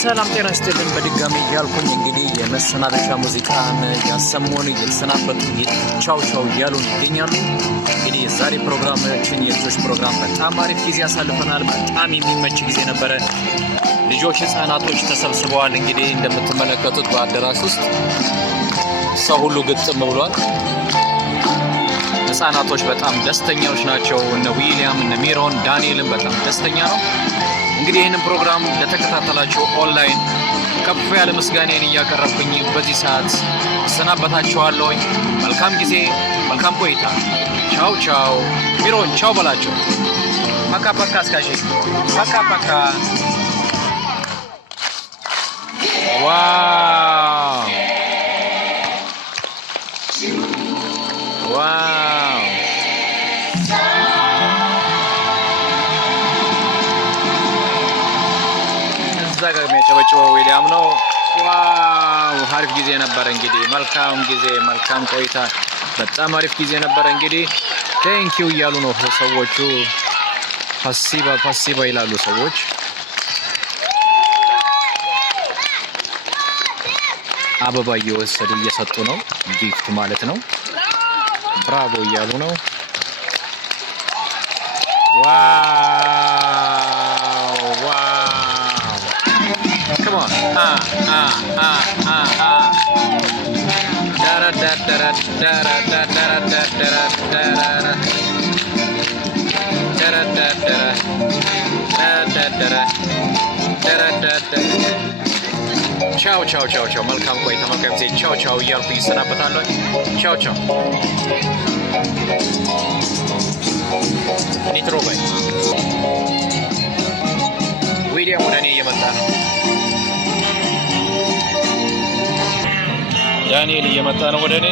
ሰላም ጤና ይስጥልን በድጋሚ ያልኩኝ እንግዲህ የመሰናበቻ ሙዚቃን ያሰሙን የተሰናበቱ ቻው ቻው እያሉን ይገኛሉ። እንግዲህ የዛሬ ፕሮግራማችን የልጆች ፕሮግራም በጣም አሪፍ ጊዜ ያሳልፈናል። በጣም የሚመች ጊዜ ነበረ። ልጆች ህፃናቶች ተሰብስበዋል። እንግዲህ እንደምትመለከቱት በአዳራሽ ውስጥ ሰው ሁሉ ግጥም ብሏል። ህፃናቶች በጣም ደስተኛዎች ናቸው። እነ ዊሊያም እነ ሚሮን ዳንኤልም በጣም ደስተኛ ነው። እንግዲህ ይህንን ፕሮግራም ለተከታተላችሁ ኦንላይን ከፍ ያለ ምስጋናን እያቀረብኩኝ በዚህ ሰዓት እሰናበታችኋለሁ። መልካም ጊዜ፣ መልካም ቆይታ። ቻው ቻው። ሚሮን ቻው በላቸው። ፓካ ፓካ አስካሽ ፓካ ፓካ። ዋው ዋው እዛ ጋር የሚያጨበጭበው ዊሊያም ነው። ዋው አሪፍ ጊዜ ነበር። እንግዲህ መልካም ጊዜ፣ መልካም ቆይታ። በጣም አሪፍ ጊዜ ነበር። እንግዲህ ቴንኪው እያሉ ነው ሰዎቹ። ፓሲባ ይላሉ ሰዎች። አበባ እየወሰዱ እየሰጡ ነው። ጊፍት ማለት ነው። ብራቮ እያሉ ነው። Come on. ቻው ቻው ቻው ቻው። መልካም ቆይታ፣ መልካም ጊዜ። ቻው ቻው እያልኩ ይሰናበታለሁ። ቻው ቻው። ኒትሮ ባይ ዊሊያም ወደ እኔ እየመጣ ነው። ዳንኤል እየመጣ ነው ወደ እኔ።